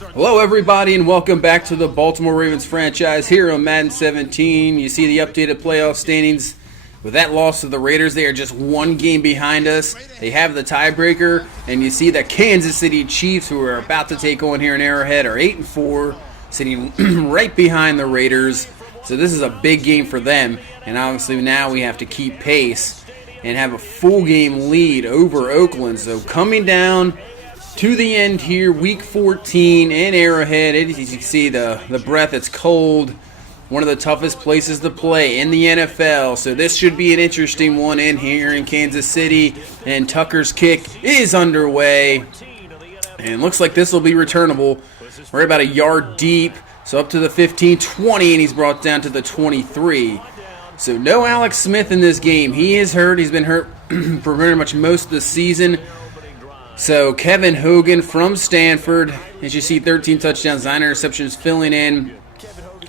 Hello everybody and welcome back to the Baltimore Ravens franchise here on Madden 17. You see the updated playoff standings. With that loss to the Raiders, they are just one game behind us. They have the tiebreaker, and you see the Kansas City Chiefs, who are about to take on here in Arrowhead, are 8-4, sitting right behind the Raiders. So this is a big game for them, and obviously now we have to keep pace and have a full game lead over Oakland. So coming down to the end here, week 14 in Arrowhead. As you can see, the breath, it's cold. One of the toughest places to play in the NFL. So this should be an interesting one in here in Kansas City. And Tucker's kick is underway. And looks like this will be returnable. We're about a yard deep. So up to the 15, 20, and he's brought down to the 23. So no Alex Smith in this game. He is hurt. He's been hurt for very much most of the season. So Kevin Hogan from Stanford, as you see, 13 touchdowns, 9 interceptions, filling in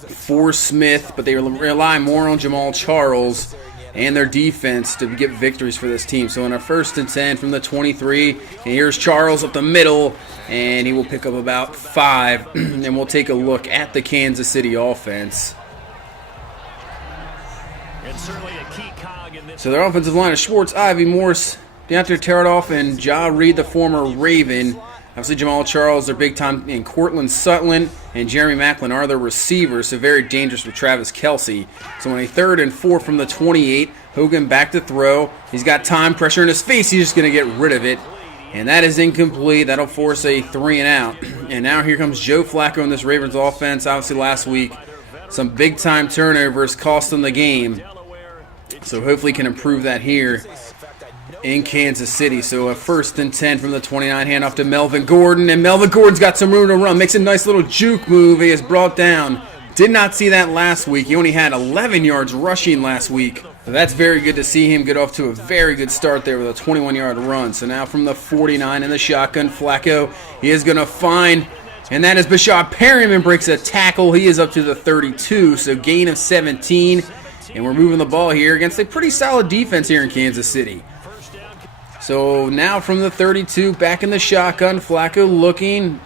for Smith, but they rely more on Jamal Charles and their defense to get victories for this team. So on a 1st and 10 from the 23, and here's Charles up the middle, and he will pick up about 5, and we'll take a look at the Kansas City offense. So their offensive line is Schwartz, Ivy, Morse, Deontay Taradoff, and Ja Reed, the former Raven. Obviously, Jamal Charles, their big time, and Cortland Sutton and Jeremy Maclin are their receivers, so very dangerous with Travis Kelce. So on a 3rd and 4 from the 28, Hogan back to throw. He's got time, pressure in his face. He's just going to get rid of it. And that is incomplete. That'll force a 3 and out. And now here comes Joe Flacco in this Ravens offense. Obviously, last week, some big time turnovers cost them the game. So hopefully can improve that here in Kansas City. So a 1st and 10 from the 29, hand off to Melvin Gordon, and Melvin Gordon's got some room to run, makes a nice little juke move. He is brought down. Did not see that last week. He only had 11 yards rushing last week. So that's very good to see him get off to a very good start there with a 21-yard run. So now from the 49 in the shotgun, Flacco, he is going to find, and that is Bashad Perryman, breaks a tackle. He is up to the 32, so gain of 17. And we're moving the ball here against a pretty solid defense here in Kansas City. So now from the 32, back in the shotgun, Flacco looking,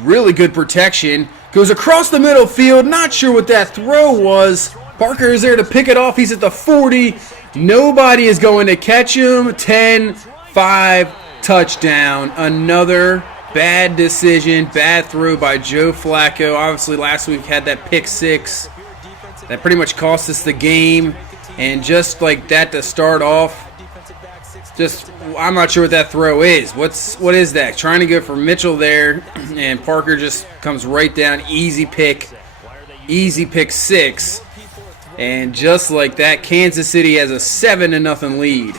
really good protection. Goes across the middle field, not sure what that throw was. Parker is there to pick it off. He's at the 40. Nobody is going to catch him. 10, 5, touchdown. Another bad decision, bad throw by Joe Flacco. Obviously last week had that pick 6. That pretty much cost us the game. And just like that to start off, I'm not sure what that throw is. What is that? Trying to go for Mitchell there, and Parker just comes right down. Easy pick 6. And just like that, Kansas City has a 7-0 lead.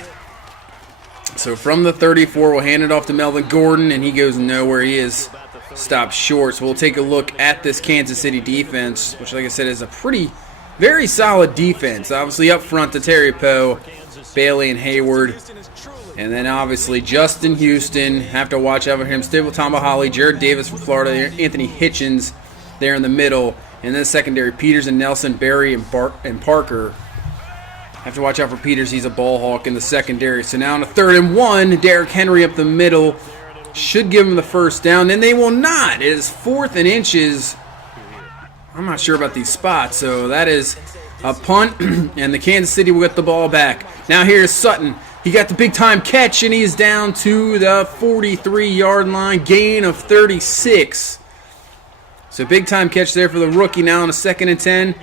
So from the 34, we'll hand it off to Melvin Gordon, and he goes nowhere. He is stopped short. So we'll take a look at this Kansas City defense, which, like I said, is a very solid defense. Obviously up front to Terry Poe, Bailey, and Hayward. And then obviously Justin Houston, have to watch out for him. Stable Tomahawley, Jared Davis from Florida, Anthony Hitchens there in the middle. And then secondary, Peters and Nelson, Berry and Parker. Have to watch out for Peters. He's a ball hawk in the secondary. So now on a 3rd and 1, Derrick Henry up the middle. Should give him the first down. And they will not. It is 4th and inches. I'm not sure about these spots. So that is a punt. And the Kansas City will get the ball back. Now here's Sutton. He got the big-time catch, and he's down to the 43-yard line, gain of 36. So big-time catch there for the rookie now on a 2nd and 10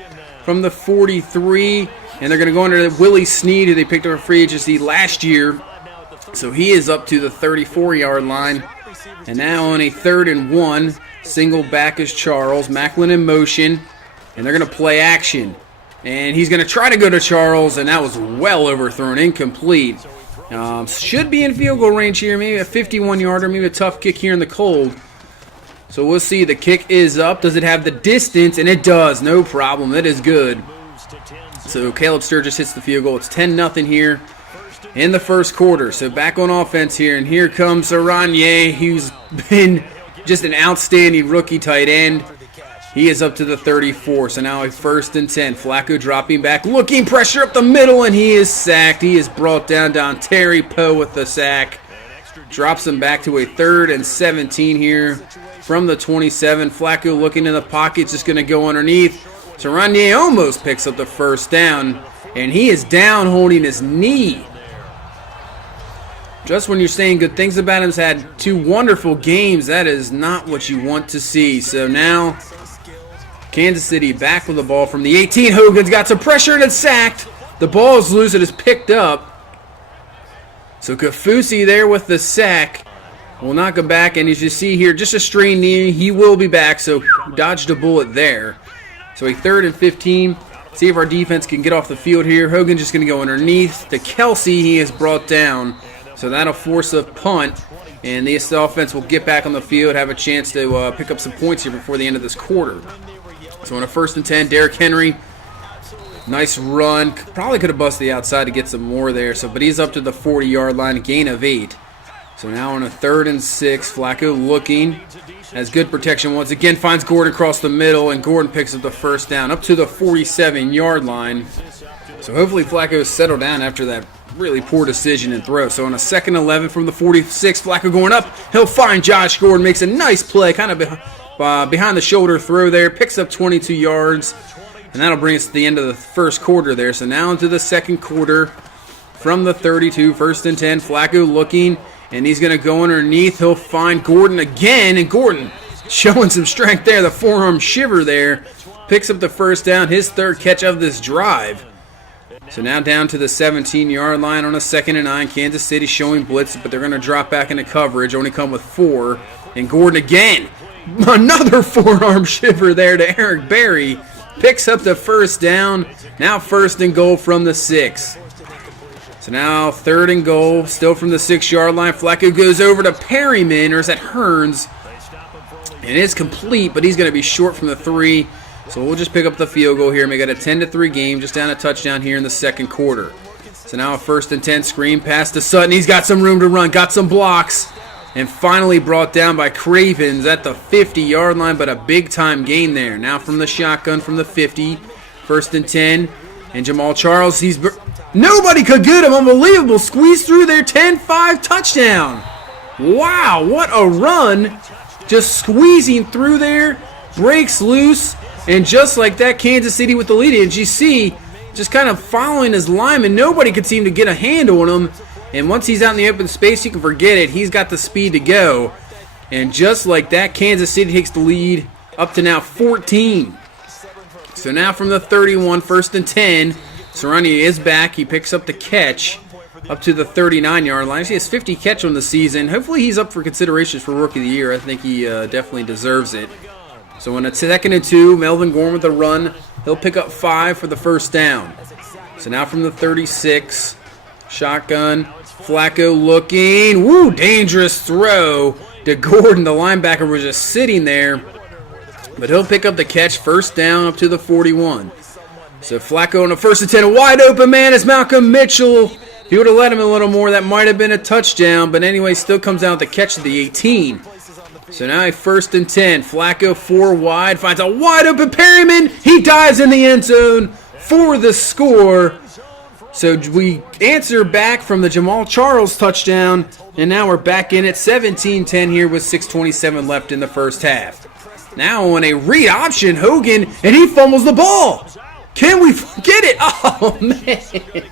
from the 43. And they're going to go under Willie Snead, who they picked up a free agency last year. So he is up to the 34-yard line. And now on a 3rd and 1, single back is Charles. Maclin in motion, and they're going to play action. And he's going to try to go to Charles, and that was well overthrown, incomplete. Should be in field goal range here, maybe a 51-yarder, maybe a tough kick here in the cold. So we'll see. The kick is up. Does it have the distance? And it does. No problem. That is good. So Caleb Sturgis hits the field goal. It's 10-0 here in the first quarter. So back on offense here, and here comes Arrowhead, who's been just an outstanding rookie tight end. He is up to the 34, so now a 1st and 10. Flacco dropping back, looking, pressure up the middle, and he is sacked. He is brought down. Terry Poe with the sack. Drops him back to a 3rd and 17 here from the 27. Flacco looking in the pocket, just going to go underneath. Serranier almost picks up the first down, and he is down holding his knee. Just when you're saying good things about him, he's had 2 wonderful games. That is not what you want to see. So now Kansas City back with the ball from the 18. Hogan's got some pressure and it's sacked. The ball is loose. It is picked up. So Kafusi there with the sack. Will knock him back. And as you see here, just a strained knee. He will be back. So dodged a bullet there. So a 3rd and 15. See if our defense can get off the field here. Hogan just going to go underneath to Kelsey. He is brought down. So that'll force a punt. And this offense will get back on the field, have a chance to pick up some points here before the end of this quarter. So on a 1st and 10, Derrick Henry. Nice run. Probably could have busted the outside to get some more there. But he's up to the 40-yard line, a gain of 8. So now on a 3rd and 6, Flacco looking. Has good protection once again. Finds Gordon across the middle, and Gordon picks up the first down up to the 47-yard line. So hopefully Flacco's settled down after that really poor decision and throw. So on a 2nd and 11 from the 46, Flacco going up. He'll find Josh Gordon. Makes a nice play, kind of behind the shoulder throw there. Picks up 22 yards. And that'll bring us to the end of the first quarter there. So now into the second quarter from the 32, 1st and 10. Flacco looking, and he's going to go underneath. He'll find Gordon again, and Gordon showing some strength there. The forearm shiver there. Picks up the first down, his 3rd catch of this drive. So now down to the 17-yard line on a 2nd and 9. Kansas City showing blitz, but they're going to drop back into coverage. Only come with 4. And Gordon again. Another forearm shiver there to Eric Berry. Picks up the first down. Now 1st and goal from the 6. So now 3rd and goal. Still from the 6-yard line. Flacco goes over to Perryman, or is that Hearns? And it's complete, but he's going to be short from the 3. So we'll just pick up the field goal here. We got a 10-3 game, just down a touchdown here in the second quarter. So now a 1st and 10, screen pass to Sutton. He's got some room to run, got some blocks, and finally brought down by Cravens at the 50-yard line, but a big-time gain there. Now from the shotgun from the 50, 1st and 10, and Jamal Charles, nobody could get him. Unbelievable. Squeeze through there, 10-5 touchdown. Wow, what a run. Just squeezing through there, breaks loose. And just like that, Kansas City with the lead. And you see, just kind of following his lineman. Nobody could seem to get a handle on him. And once he's out in the open space, you can forget it. He's got the speed to go. And just like that, Kansas City takes the lead up to now 14. So now from the 31, 1st and 10, Serrani is back. He picks up the catch up to the 39-yard line. He has 50 catch on the season. Hopefully he's up for considerations for Rookie of the Year. I think he definitely deserves it. So on a 2nd and 2, Melvin Gordon with a run. He'll pick up 5 for the first down. So now from the 36, shotgun, Flacco looking. Woo, dangerous throw to Gordon. The linebacker was just sitting there. But he'll pick up the catch, first down up to the 41. So Flacco on a 1st and 10, a wide open man is Malcolm Mitchell. If he would have let him a little more, that might have been a touchdown. But anyway, still comes out with the catch at the 18. So now a 1st and 10. Flacco 4 wide. Finds a wide open Perryman. He dives in the end zone for the score. So we answer back from the Jamal Charles touchdown. And now we're back in at 17-10 here with 6:27 left in the first half. Now on a read option, Hogan, and he fumbles the ball. Can we get it? Oh, man.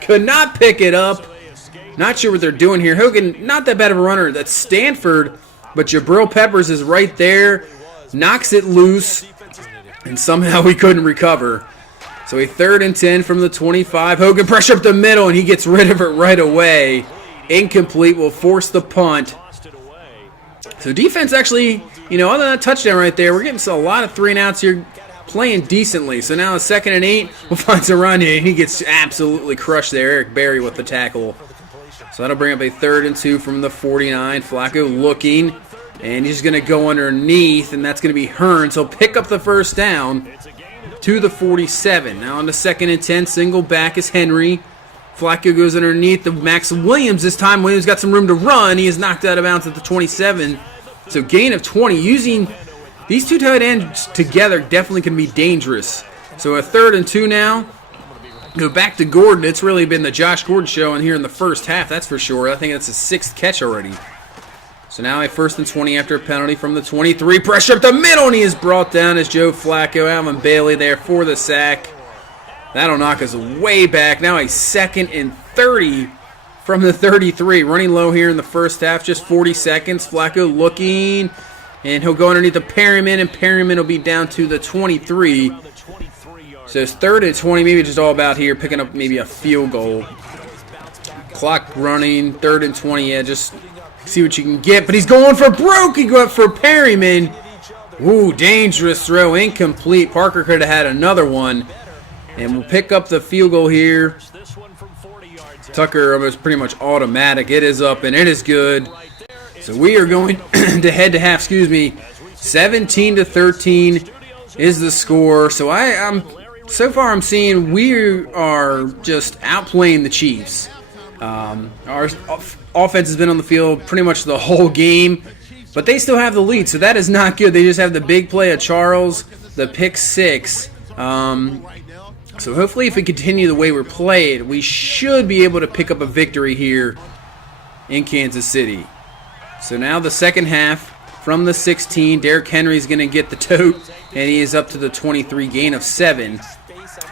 Could not pick it up. Not sure what they're doing here. Hogan, not that bad of a runner. That's Stanford. But Jabril Peppers is right there, knocks it loose, and somehow he couldn't recover. So a 3rd and 10 from the 25. Hogan pressure up the middle, and he gets rid of it right away. Incomplete, will force the punt. So defense actually, other than that touchdown right there, we're getting a lot of 3-and-outs here, playing decently. So now a 2nd and 8, we'll find Serrani, and he gets absolutely crushed there. Eric Berry with the tackle. So that'll bring up a 3rd and 2 from the 49. Flacco looking, and he's going to go underneath, and that's going to be Hearns. He'll pick up the first down to the 47. Now on the 2nd and 10, single back is Henry. Flacco goes underneath the Max Williams this time. Williams got some room to run. He is knocked out of bounds at the 27. So gain of 20. Using these two tight ends together definitely can be dangerous. So a 3rd and 2 now. Go back to Gordon. It's really been the Josh Gordon show in here in the first half, that's for sure. I think that's his 6th catch already. So now a 1st and 20 after a penalty from the 23. Pressure up the middle, and he is brought down as Joe Flacco. Alvin Bailey there for the sack. That'll knock us way back. Now a 2nd and 30 from the 33. Running low here in the first half, just 40 seconds. Flacco looking, and he'll go underneath the Perryman, and Perryman will be down to the 23. So it's 3rd and 20, maybe just all about here, picking up maybe a field goal. Clock running, 3rd and 20, yeah, just see what you can get. But he's going for broke. He go up for Perryman. Ooh, dangerous throw, incomplete. Parker could have had another one. And we'll pick up the field goal here. Tucker almost pretty much automatic. It is up and it is good. So we are going to head to half, 17-13 is the score. So so far I'm seeing we are just outplaying the Chiefs. Our offense has been on the field pretty much the whole game, but they still have the lead, so that is not good. They just have the big play of Charles, the pick 6. So hopefully if we continue the way we're played, we should be able to pick up a victory here in Kansas City. So now the second half from the 16. Derrick Henry is going to get the tote, and he is up to the 23, gain of 7.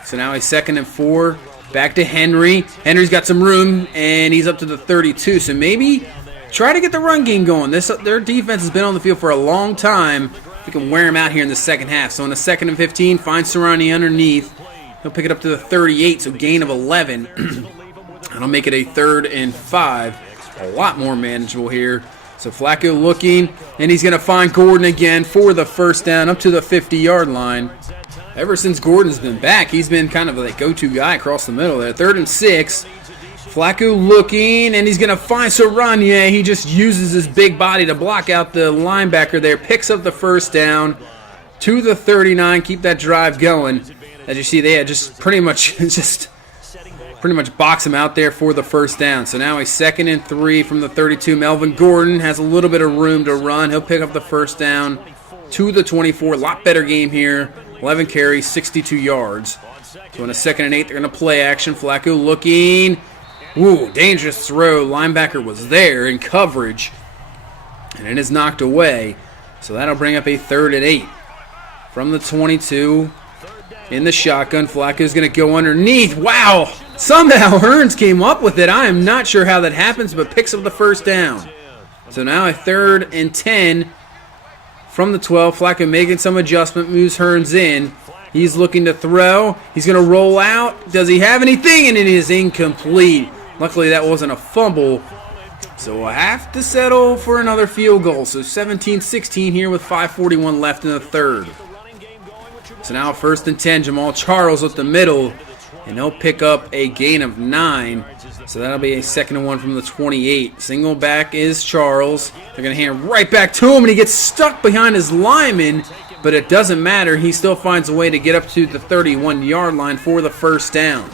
So now a 2nd and 4. Back to Henry. Henry's got some room, and he's up to the 32. So maybe try to get the run game going. Their defense has been on the field for a long time. We can wear him out here in the second half. So in the 2nd and 15, find Serrani underneath. He'll pick it up to the 38, so gain of 11. That'll make it a 3rd and 5. A lot more manageable here. So Flacco looking, and he's going to find Gordon again for the first down up to the 50-yard line. Ever since Gordon's been back, he's been kind of the go-to guy across the middle there. 3rd and 6. Flacco looking, and he's going to find Serrani. He just uses his big body to block out the linebacker there. Picks up the first down to the 39. Keep that drive going. As you see, they had just pretty much box him out there for the first down. So now a 2nd and 3 from the 32. Melvin Gordon has a little bit of room to run. He'll pick up the first down to the 24. A lot better game here. 11 carries, 62 yards. So in a 2nd and 8, they're going to play action. Flacco looking. Ooh, dangerous throw. Linebacker was there in coverage, and it is knocked away. So that'll bring up a 3rd and 8 from the 22. In the shotgun, Flacco's going to go underneath. Wow! Somehow Hearns came up with it. I am not sure how that happens, but picks up the first down. So now a 3rd and 10 from the 12. Flacco making some adjustment, moves Hearns in. He's looking to throw. He's going to roll out. Does he have anything? And it is incomplete. Luckily, that wasn't a fumble. So we'll have to settle for another field goal. So 17-16 here with 5:41 left in the 3rd. So now 1st and 10, Jamal Charles up the middle, and he'll pick up a gain of 9. So that'll be a 2nd and 1 from the 28. Single back is Charles. They're going to hand right back to him, and he gets stuck behind his lineman, but it doesn't matter. He still finds a way to get up to the 31-yard line for the first down.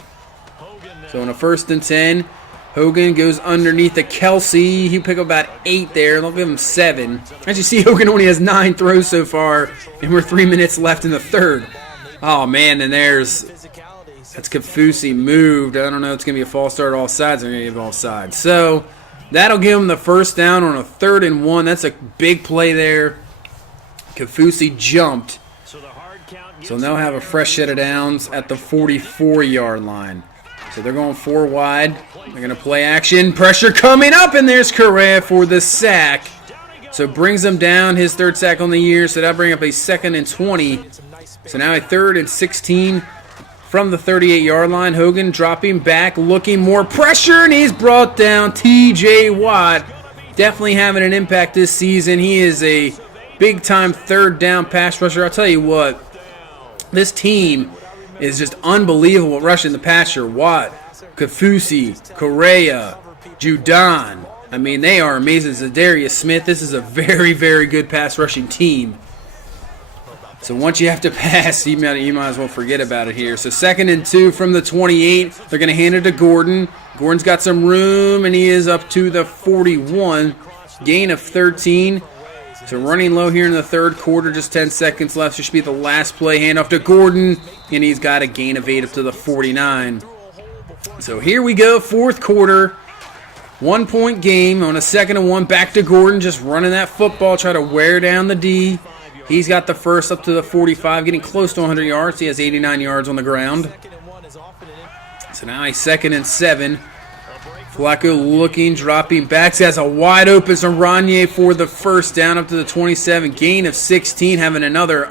So in a 1st and 10, Hogan goes underneath the Kelsey. He'll pick up about 8 there. They'll give him 7. As you see, Hogan only has 9 throws so far, and we're 3 minutes left in the 3rd. Oh, man, and that's Kafusi moved. I don't know. It's going to be a false start all sides. They're going to give all sides. So that'll give him the first down on a 3rd and 1. That's a big play there. Kafusi jumped. So they'll have a fresh set of downs at the 44-yard line. So they're going 4 wide. They're going to play action. Pressure coming up, and there's Correa for the sack. So brings him down, his 3rd sack on the year. So that'll bring up a 2nd and 20. So now a 3rd and 16 from the 38-yard line. Hogan dropping back, looking more pressure, and he's brought down. T.J. Watt definitely having an impact this season. He is a big-time 3rd down pass rusher. I'll tell you what, this team is just unbelievable rushing the passer. Watt, Kafusi, Correa, Judon. I mean, they are amazing. Zadarius Smith, this is a very, very good pass rushing team. So once you have to pass, you might as well forget about it here. So 2nd and 2 from the 28. They're going to hand it to Gordon. Gordon's got some room, and he is up to the 41. Gain of 13. So running low here in the 3rd quarter, just 10 seconds left. This should be the last play. Hand off to Gordon, and he's got a gain of 8 up to the 49. So here we go, 4th quarter. 1-point game on a 2nd and 1. Back to Gordon, just running that football, try to wear down the D. He's got the first up to the 45, getting close to 100 yards. He has 89 yards on the ground. So now he's 2nd and 7. Flacco looking, dropping backs. He has a wide open Saranye for the first down up to the 27. Gain of 16, having another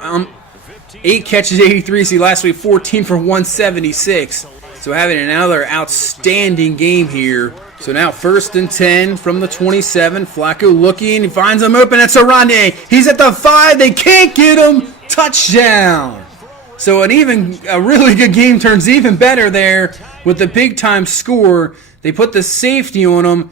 8 catches, 83. See, last week 14 for 176. So having another outstanding game here. So now 1st and 10 from the 27. Flacco looking, he finds him open. That's Saranye. He's at the 5. They can't get him. Touchdown. So a really good game turns even better there with the big time score. They put the safety on him,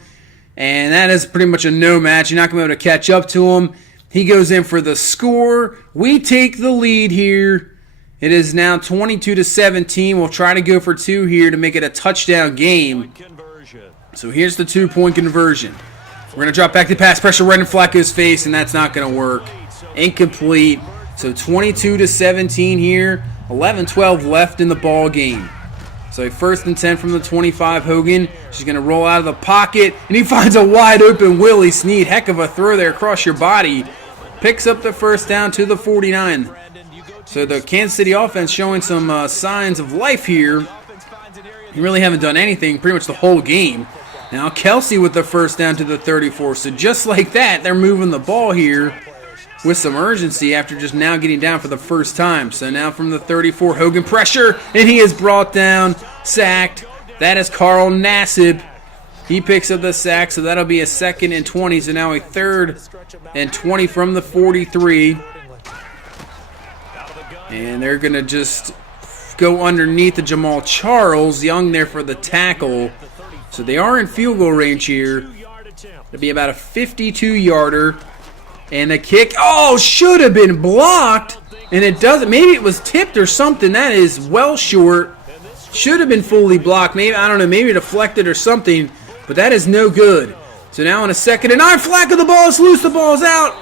and that is pretty much a no match. You're not going to be able to catch up to him. He goes in for the score. We take the lead here. It is now 22-17. We'll try to go for 2 here to make it a touchdown game. So here's the 2-point conversion. We're going to drop back the pass, pressure right in Flacco's face, and that's not going to work. Incomplete. So 22-17 here. 11-12 left in the ball game. So 1st and 10 from the 25. Hogan, she's going to roll out of the pocket, and he finds a wide open Willie Snead. Heck of a throw there across your body. Picks up the first down to the 49. So the Kansas City offense showing some signs of life here. You really haven't done anything pretty much the whole game. Now Kelsey with the first down to the 34. So just like that, they're moving the ball here with some urgency after just now getting down for the first time. So now from the 34, Hogan pressure, and he is brought down, sacked. That is Carl Nassib. He picks up the sack, so that'll be a 2nd and 20. So now a 3rd and 20 from the 43. And they're going to just go underneath the Jamal Charles. Young there for the tackle. So they are in field goal range here. It'll be about a 52-yarder. And the kick, should have been blocked. And it doesn't. Maybe it was tipped or something. That is well short. Should have been fully blocked. Maybe, I don't know, maybe deflected or something. But that is no good. So now on a 2nd and 9, Flacco, the ball is loose. The ball is out.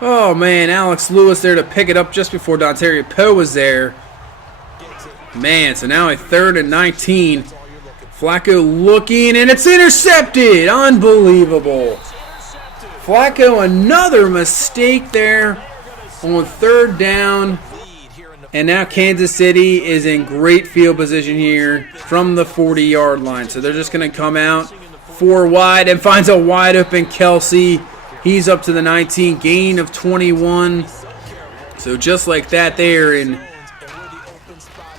Oh, man, Alex Lewis there to pick it up just before Dontario Poe was there. Man, so now a 3rd and 19. Flacco looking, and it's intercepted. Unbelievable. Flacco, another mistake there on 3rd down. And now Kansas City is in great field position here from the 40-yard line. So they're just going to come out 4 wide and finds a wide open Kelsey. He's up to the 19, gain of 21. So just like that there, and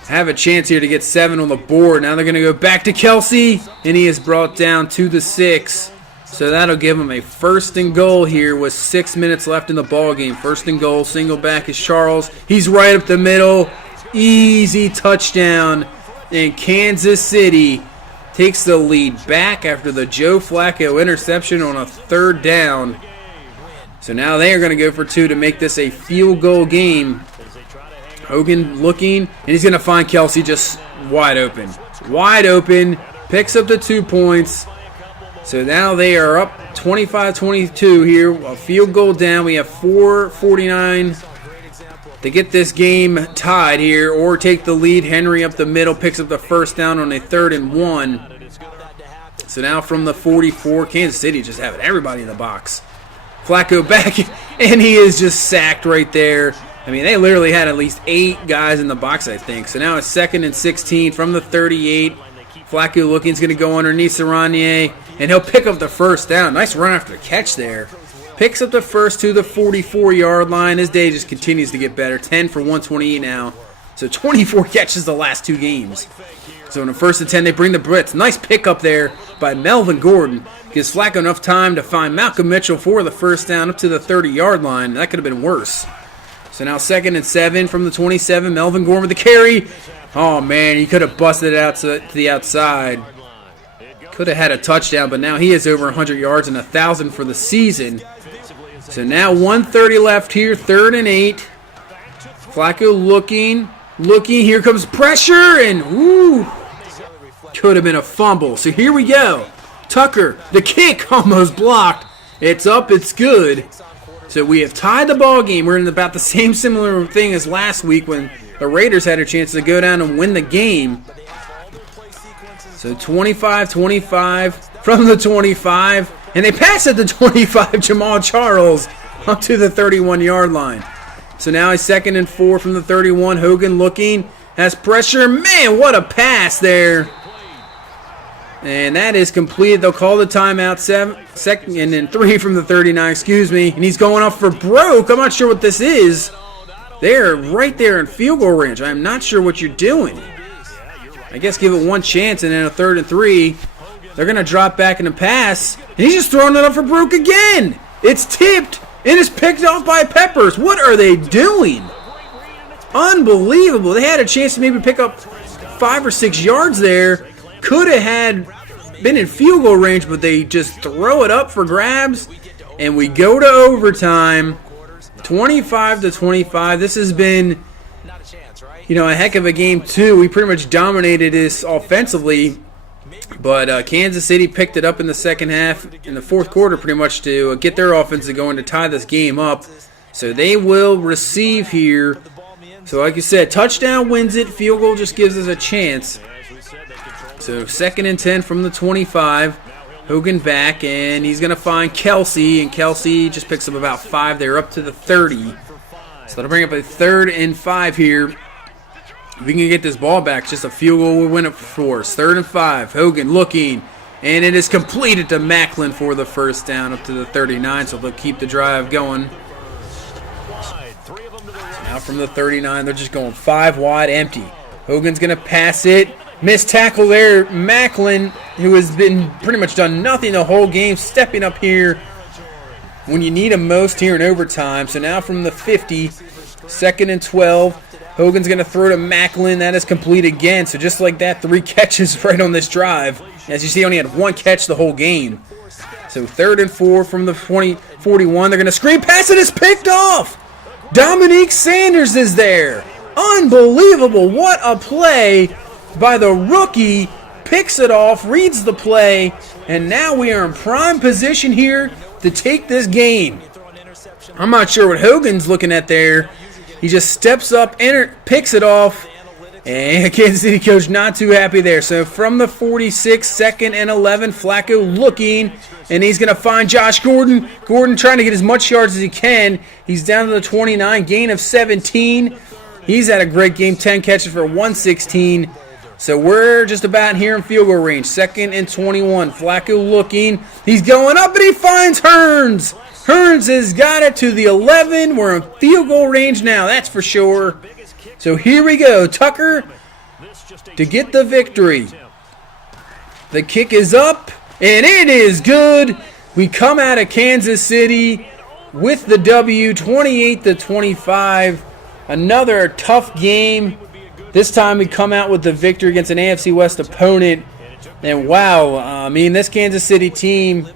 have a chance here to get 7 on the board. Now they're going to go back to Kelsey, and he is brought down to the 6. So that'll give him a 1st and goal here with 6 minutes left in the ball game. 1st and goal, single back is Charles. He's right up the middle. Easy touchdown. And Kansas City takes the lead back after the Joe Flacco interception on a 3rd down. So now they are going to go for 2 to make this a field goal game. Hogan looking, and he's going to find Kelsey just wide open. Wide open, picks up the 2 points. So now they are up 25-22 here. A field goal down. We have 4:49 to get this game tied here or take the lead. Henry up the middle, picks up the first down on a 3rd and 1. So now from the 44, Kansas City just having everybody in the box. Flacco back, and he is just sacked right there. I mean, they literally had at least 8 guys in the box, I think. So now it's 2nd and 16 from the 38. Flacco looking, is going to go underneath Saranye, and he'll pick up the first down. Nice run after the catch there. Picks up the first to the 44-yard line. His day just continues to get better. 10 for 128 now. So 24 catches the last 2 games. So in the 1st and 10, they bring the blitz. Nice pickup there by Melvin Gordon. Gives Flacco enough time to find Malcolm Mitchell for the first down up to the 30-yard line. That could have been worse. So now 2nd and 7 from the 27. Melvin Gordon with the carry. Oh, man, he could have busted it out to the outside. Could have had a touchdown, but now he is over 100 yards and 1,000 for the season. So now 1:30 left here, 3rd and 8. Flacco looking. Here comes pressure, and woo, could have been a fumble. So here we go. Tucker, the kick almost blocked. It's up, it's good. So we have tied the ball game. We're in about the same similar thing as last week when the Raiders had a chance to go down and win the game. So 25-25. from the 25. And they pass at the 25, Jamal Charles, up to the 31-yard line. So now he's 2nd and 4 from the 31. Hogan looking, has pressure. Man, what a pass there. And that is completed. They'll call the timeout. 2nd and then 3 from the 39, excuse me. And he's going up for broke. I'm not sure what this is. They're right there in field goal range. I'm not sure what you're doing. I guess give it one chance, and then a 3rd and 3. They're going to drop back in the pass. And he's just throwing it up for broke again. It's tipped, and it's picked off by Peppers. What are they doing? Unbelievable. They had a chance to maybe pick up 5 or 6 yards there. Could have had been in field goal range, but they just throw it up for grabs, and we go to overtime, 25-25. This has been, a heck of a game too. We pretty much dominated this offensively, but Kansas City picked it up in the second half, in the fourth quarter, pretty much to get their offense going to tie this game up. So they will receive here. So like you said, touchdown wins it. Field goal just gives us a chance. So 2nd and 10 from the 25. Hogan back, and he's going to find Kelsey, and Kelsey just picks up about 5. They're up to the 30. So that'll bring up a 3rd and 5 here. If we can get this ball back, just a field goal will win it for us. 3rd and 5. Hogan looking, and it is completed to Macklin for the first down up to the 39, so they'll keep the drive going. Now from the 39, they're just going 5 wide, empty. Hogan's going to pass it. Missed tackle there. Macklin, who has been pretty much done nothing the whole game, stepping up here when you need him most here in overtime. So now from the 50, 2nd and 12. Hogan's going to throw to Macklin. That is complete again. So just like that, 3 catches right on this drive. As you see, he only had 1 catch the whole game. So 3rd and 4 from the 41. They're going to screen pass. It is picked off. Dominique Sanders is there. Unbelievable. What a play by the rookie. Picks it off, reads the play, and now we are in prime position here to take this game. I'm not sure what Hogan's looking at there. He just steps up, picks it off, and Kansas City coach not too happy there. So from the 46, 2nd and 11, Flacco looking, and he's going to find Josh Gordon. Gordon trying to get as much yards as he can. He's down to the 29, gain of 17. He's had a great game, 10 catches for 116. So we're just about here in field goal range. 2nd and 21. Flacco looking. He's going up, and he finds Hearns. Hearns has got it to the 11. We're in field goal range now, that's for sure. So here we go. Tucker to get the victory. The kick is up, and it is good. We come out of Kansas City with the W, 28-25. Another tough game. This time we come out with the victory against an AFC West opponent. And wow, this Kansas City team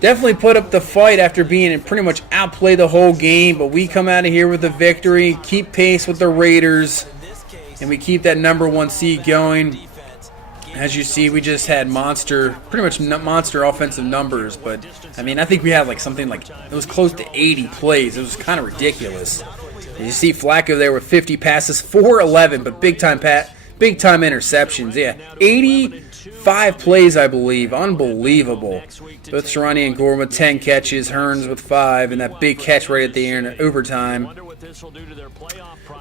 definitely put up the fight after being pretty much outplayed the whole game. But we come out of here with the victory, keep pace with the Raiders, and we keep that #1 seed going. As you see, we just had pretty much monster offensive numbers. But, I think we had it was close to 80 plays. It was kind of ridiculous. You see Flacco there with 50 passes, 411, but big time interceptions. Yeah, 85 plays, I believe. Unbelievable. Both Sharani and Gordon with 10 catches, Hearns with 5, and that big catch right at the end in overtime.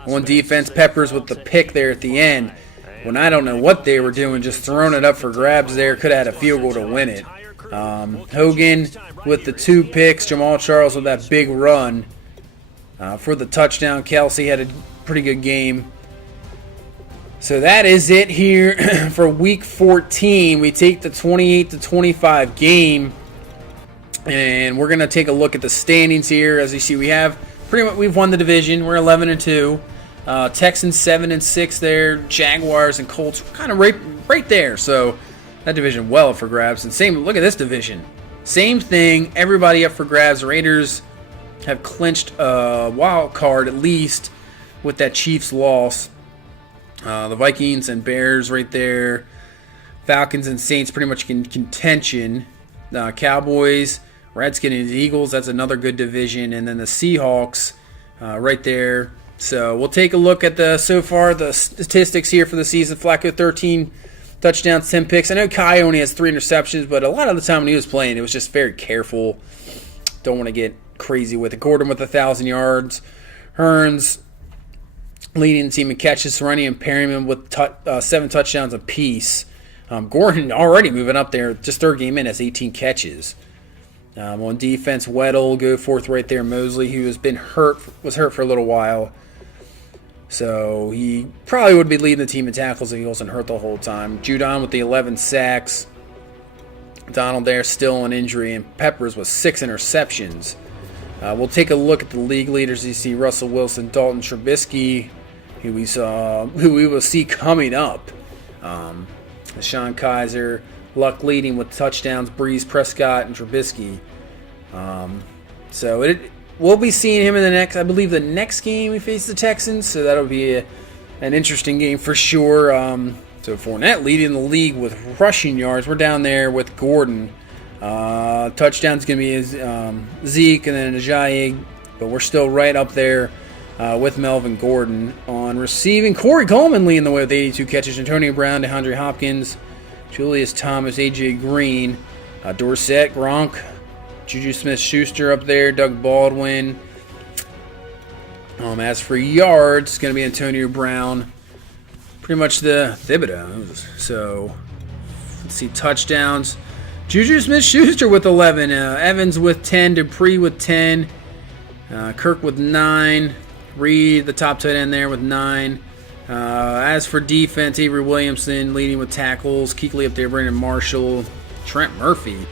On defense, Peppers with the pick there at the end. When I don't know what they were doing, just throwing it up for grabs there. Could have had a field goal to win it. Hogan with the 2 picks, Jamal Charles with that big run. For the touchdown, Kelsey had a pretty good game. So that is it here for Week 14. We take the 28-25 game, and we're gonna take a look at the standings here. As you see, we've won the division. We're 11-2. Texans 7-6 there. Jaguars and Colts kind of right there. So that division well up for grabs. And look at this division. Same thing. Everybody up for grabs. Raiders have clinched a wild card at least with that Chiefs loss. The Vikings and Bears right there. Falcons and Saints pretty much in contention. Cowboys, Redskins, and Eagles, that's another good division. And then the Seahawks right there. So we'll take a look at the statistics here for the season. Flacco 13 touchdowns, 10 picks. I know Kai only has 3 interceptions, but a lot of the time when he was playing, it was just very careful. Don't want to get crazy with it. Gordon with 1,000 yards. Hearns leading the team in catches. Serrani and Perryman with 7 touchdowns apiece. Gordon already moving up there. Just third game in has 18 catches. On defense, Weddle go forth right there. Mosley, who was hurt for a little while. So he probably would be leading the team in tackles if he wasn't hurt the whole time. Judon with the 11 sacks. Donald there still on injury. And Peppers with 6 interceptions. We'll take a look at the league leaders. You see Russell Wilson, Dalton Trubisky, who we will see coming up. Sean Kaiser, Luck leading with touchdowns, Breeze, Prescott, and Trubisky. So we'll be seeing him in the next game we face the Texans. So that'll be an interesting game for sure. So Fournette leading the league with rushing yards. We're down there with Gordon. Touchdowns going to be Zeke and then Ajayi, but we're still right up there with Melvin Gordon. On receiving, Corey Coleman leading the way with 82 catches. Antonio Brown, DeAndre Hopkins, Julius Thomas, A.J. Green, Dorsett, Gronk, Juju Smith-Schuster up there, Doug Baldwin. As for yards, it's going to be Antonio Brown. Pretty much the Thibodeau. So, let's see, touchdowns. Juju Smith-Schuster with 11. Evans with 10. Dupree with 10. Kirk with 9. Reed, the top tight end there, with 9. As for defense, Avery Williamson leading with tackles. Kuechly up there, Brandon Marshall. Trent Murphy.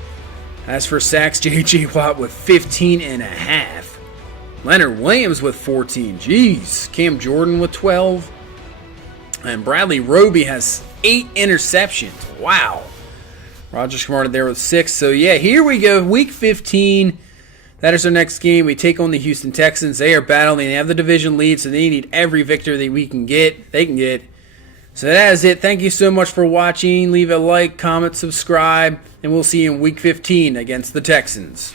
As for sacks, J.J. Watt with 15.5. Leonard Williams with 14. Jeez. Cam Jordan with 12. And Bradley Roby has 8 interceptions. Wow. Roger Smarted there with 6. So, yeah, here we go. Week 15. That is our next game. We take on the Houston Texans. They are battling. They have the division lead, so they need every victory that they can get. So that is it. Thank you so much for watching. Leave a like, comment, subscribe, and we'll see you in Week 15 against the Texans.